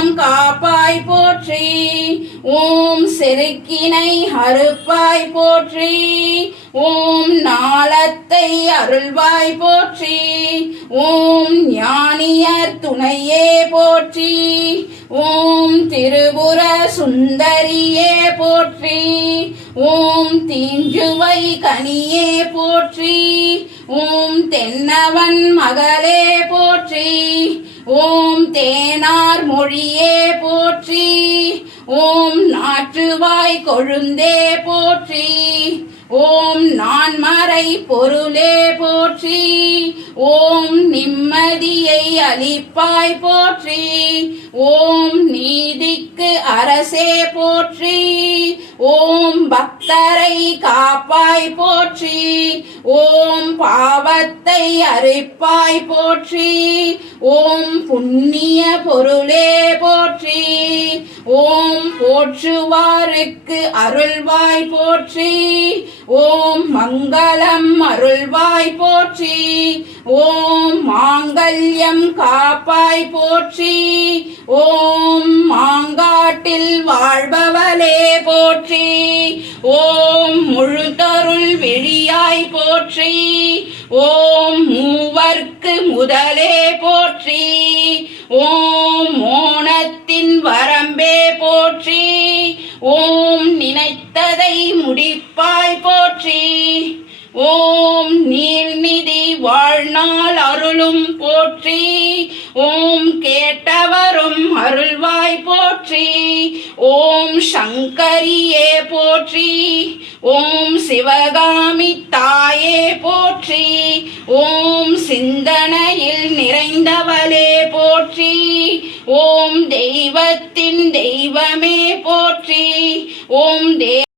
எல்லாம் காப்பாய் போற்றி. ஓம் செருக்கினை அறுப்பாய் போற்றி. ஓம் ஞாலத்தை அருள்வாய் போற்றி. ஓம் ஞானியர் துணையே போற்றி. ஓம் திரிபுர சுந்தரியே போற்றி. ஓம் தீஞ்சுவை கனியே போற்றி. ஓம் தென்னவன் மகளே போற்றி. ஓம் தேனார் மொழியே போற்றி. ஓம் நாற்றுவாய் கொழுந்தே போற்றி. ஓம் நான்மறை பொருளே போற்றி. ஓம் நிம்மதியை அளிப்பாய் போற்றி. ஓம் நீதிக்கு அரசே போற்றி. ஓம் பக்தரை காப்பாய் போற்றி. ஓம் பாவத்தை அறுப்பாய் போற்றி. ஓம் புண்ணிய பொருளே போற்றி. ஓம் போற்றுவாருக்கு அருள்வாய் போற்றி. ஓம் மங்களம் அருள்வாய் போற்றி. ஓம் மாங்கல்யம் காப்பாய் போற்றி. ஓம் மாங்காட்டில் வாழ்பவளே போற்றி. ஓம் முழுதருள் விழியாய் போற்றி. ஓம் மூவர்க்கு முதலே போற்றி. ஓம் மோனத்தின் வரம்பே போற்றி. ஓம் நினைத்ததை முடிப்பாய் போற்றி. ஓம் நீர்நிதி வாழ்நாள் அருளும் போற்றி. ஓம் கேட்டவரும் அருள்வாய் போற்றி. ஓம் சங்கரியே போற்றி. ஓம் சிவகாமி தாயே போற்றி. ஓம் சிந்தனையில் நிறைந்தவளே போற்றி. ஓம் தெய்வத்தின் தெய்வமே போற்றி. ஓம்